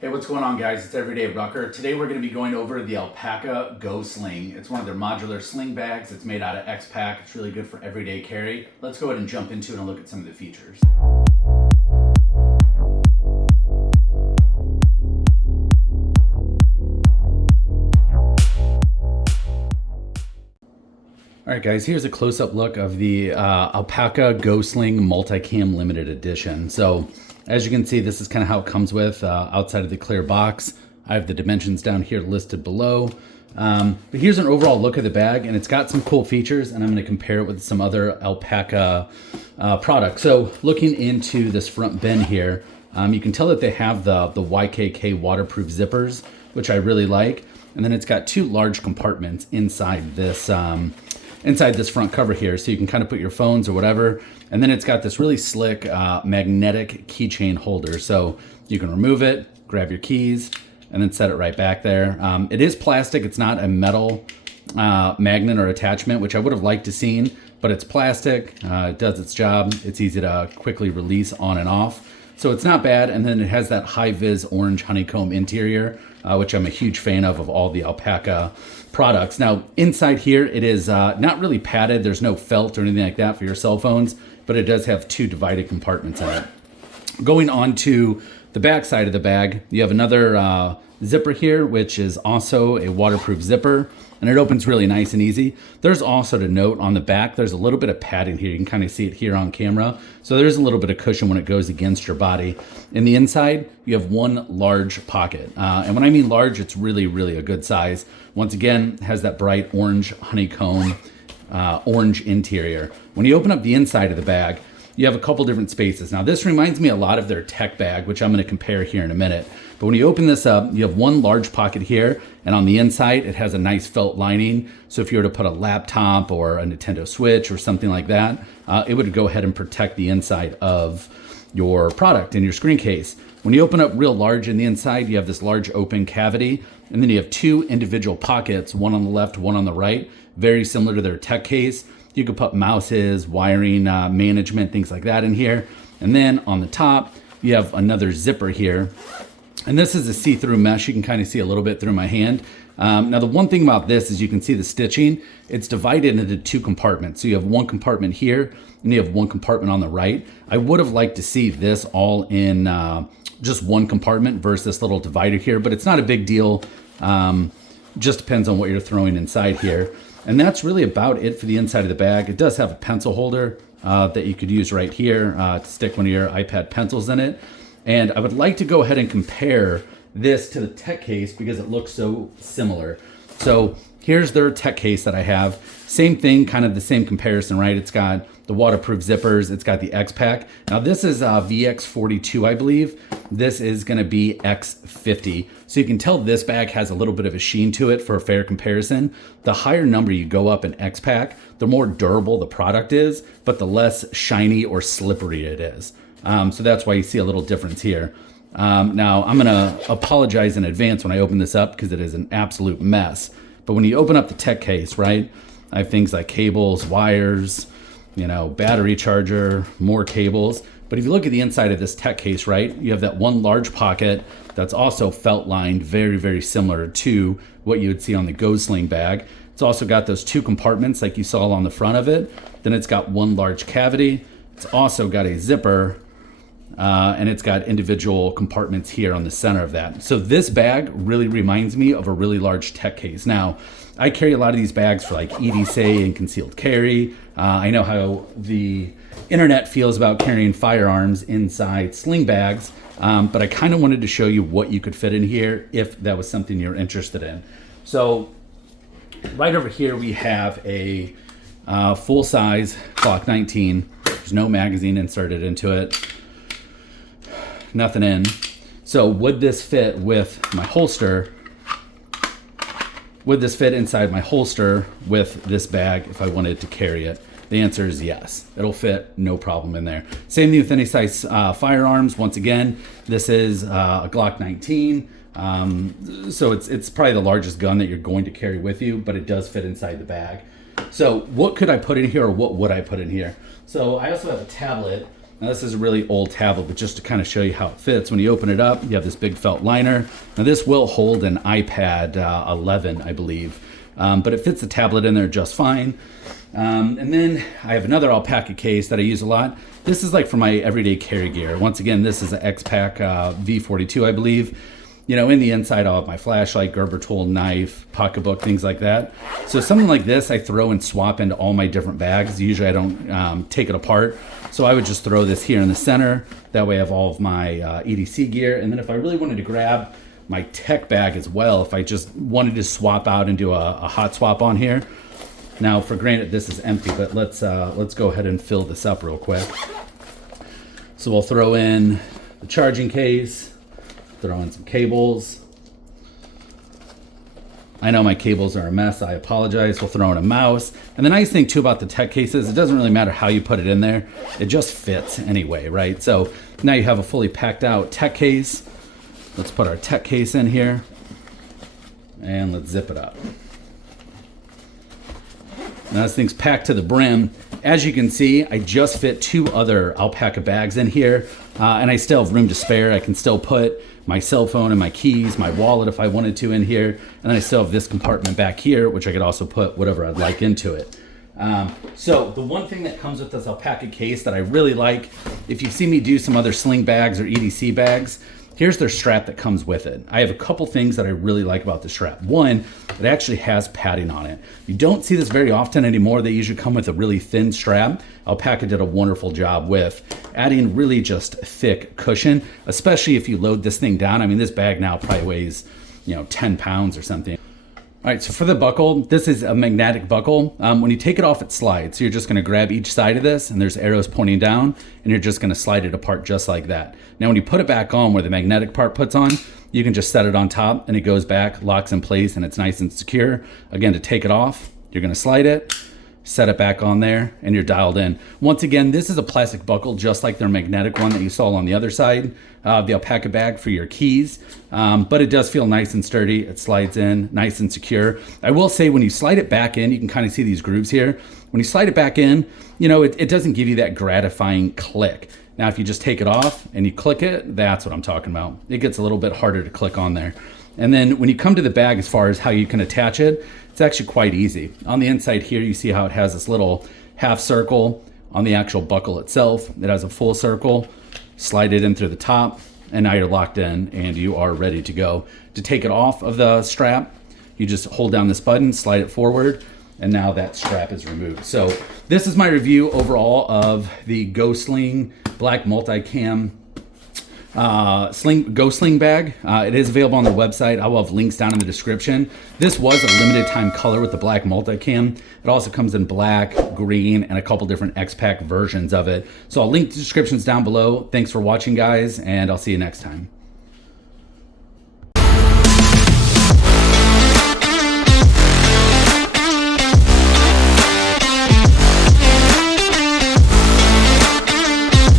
Hey, what's going on, guys? It's Everyday Rucker. Today we're going to be going over the Alpaka Gosling. It's one of their modular sling bags. It's made out of X-Pack. It's really good for everyday carry. Let's go ahead and jump into it and look at some of the features. All right, guys, here's a close-up look of the Alpaka Gosling Multicam Limited Edition. So as you can see, this is kind of how it comes with outside of the clear box. I have the dimensions down here listed below. But here's an overall look of the bag, and it's got some cool features, and I'm going to compare it with some other Alpaka products. So looking into this front bin here, you can tell that they have the YKK waterproof zippers, which I really like. And then it's got two large compartments inside this front cover here, so you can kind of put your phones or whatever. And then it's got this really slick magnetic keychain holder, so you can remove it, grab your keys, and then set it right back there. It is plastic. It's not a metal magnet or attachment, which I would have liked to seen, but it's plastic. It does its job. It's easy to quickly release on and off. So it's not bad. And then it has that high-vis orange honeycomb interior, which I'm a huge fan of all the Alpaka products. Now, inside here, it is not really padded. There's no felt or anything like that for your cell phones, but it does have two divided compartments in it. Going on to the back side of the bag, you have another zipper here, which is also a waterproof zipper, and it opens really nice and easy. There's also, to note, on the back, there's a little bit of padding here. You can kind of see it here on camera. So there's a little bit of cushion when it goes against your body. In the inside, you have one large pocket. And when I mean large, it's really, really a good size. Once again, it has that bright orange honeycomb, orange interior. When you open up the inside of the bag, you have a couple different spaces. Now, this reminds me a lot of their tech bag, which I'm going to compare here in a minute. But when you open this up, you have one large pocket here, and on the inside, it has a nice felt lining. So if you were to put a laptop or a Nintendo Switch or something like that, it would go ahead and protect the inside of your product in your screen case. When you open up real large in the inside, you have this large open cavity, and then you have two individual pockets, one on the left, one on the right, very similar to their tech case. You could put mouses, wiring management, things like that in here. And then on the top, you have another zipper here. And this is a see-through mesh. You can kind of see a little bit through my hand. Now, the one thing about this is you can see the stitching. It's divided into two compartments. So you have one compartment here, and you have one compartment on the right. I would have liked to see this all in just one compartment versus this little divider here, but it's not a big deal. Just depends on what you're throwing inside here. And that's really about it for the inside of the bag. It does have a pencil holder that you could use right here to stick one of your iPad pencils in it. And I would like to go ahead and compare this to the tech case because it looks so similar. So here's their tech case that I have. Same thing, kind of the same comparison, right? It's got the waterproof zippers. It's got the X-Pack. Now this is VX42, I believe. This is gonna be X50. So you can tell this bag has a little bit of a sheen to it for a fair comparison. The higher number you go up in X-Pack, the more durable the product is, but the less shiny or slippery it is. So that's why you see a little difference here. Now I'm gonna apologize in advance when I open this up because it is an absolute mess. But when you open up the tech case, right, I have things like cables, wires, battery charger, more cables. But if you look at the inside of this tech case, right, you have that one large pocket that's also felt lined, very, very similar to what you would see on the Gosling bag. It's also got those two compartments like you saw on the front of it. Then it's got one large cavity. It's also got a zipper, and it's got individual compartments here on the center of that. So this bag really reminds me of a really large tech case. Now, I carry a lot of these bags for like EDC and concealed carry. I know how the internet feels about carrying firearms inside sling bags, but I kind of wanted to show you what you could fit in here if that was something you're interested in. So right over here we have a full-size Glock 19. There's no magazine inserted into it. Nothing in. So would this fit with my holster? Would this fit inside my holster with this bag if I wanted to carry it? The answer is yes. It'll fit, no problem in there. Same thing with any size firearms. Once again, this is a Glock 19. So it's probably the largest gun that you're going to carry with you, but it does fit inside the bag. So what could I put in here, or what would I put in here? So I also have a tablet Now this is a really old tablet, but just to kind of show you how it fits, when you open it up, you have this big felt liner. Now this will hold an iPad 11, I believe, but it fits the tablet in there just fine. And then I have another Alpaka case that I use a lot. This is like for my everyday carry gear. Once again, this is an X-Pac V42, I believe. You know, in the inside, I'll have my flashlight, Gerber tool, knife, pocketbook, things like that. So something like this, I throw and swap into all my different bags. Usually I don't take it apart. So I would just throw this here in the center. That way I have all of my EDC gear. And then if I really wanted to grab my tech bag as well, if I just wanted to swap out and do a hot swap on here. Now, for granted, this is empty, but let's go ahead and fill this up real quick. So we'll throw in the charging case, throw in some cables. I know my cables are a mess, I apologize. We'll throw in a mouse. And the nice thing too about the tech cases, it doesn't really matter how you put it in there. It just fits anyway, right? So now you have a fully packed out tech case. Let's put our tech case in here and let's zip it up. Now this thing's packed to the brim. As you can see, I just fit 2 other Alpaka bags in here, and I still have room to spare. I can still put my cell phone and my keys, my wallet if I wanted to in here, and then I still have this compartment back here, which I could also put whatever I'd like into it. So the one thing that comes with this Alpaka case that I really like, if you've seen me do some other Sling bags or EDC bags, here's their strap that comes with it. I have a couple things that I really like about the strap. One, it actually has padding on it. You don't see this very often anymore. They usually come with a really thin strap. Alpaka did a wonderful job with adding really just thick cushion, especially if you load this thing down. I mean, this bag now probably weighs, 10 pounds or something. All right, so for the buckle, this is a magnetic buckle. When you take it off, it slides. So you're just gonna grab each side of this and there's arrows pointing down and you're just gonna slide it apart just like that. Now, when you put it back on where the magnetic part puts on, you can just set it on top and it goes back, locks in place, and it's nice and secure. Again, to take it off, you're gonna slide it, set it back on there, and you're dialed in. Once again, this is a plastic buckle, just like their magnetic one that you saw on the other side of the Alpaka bag for your keys. But it does feel nice and sturdy. It slides in nice and secure. I will say when you slide it back in, you can kind of see these grooves here. When you slide it back in, it doesn't give you that gratifying click. Now, if you just take it off and you click it, that's what I'm talking about. It gets a little bit harder to click on there. And then when you come to the bag, as far as how you can attach it, it's actually quite easy. On the inside here, you see how it has this little half circle on the actual buckle itself. It has a full circle. Slide it in through the top, and now you're locked in and you are ready to go. To take it off of the strap, you just hold down this button, slide it forward, and now that strap is removed. So this is my review overall of the Gosling Black Multicam Gosling Bag. It is available on the website. I will have links down in the description. This was a limited time color with the black multicam. It also comes in black, green, and a couple different X-Pac versions of it. So I'll link the descriptions down below. Thanks for watching, guys, and I'll see you next time.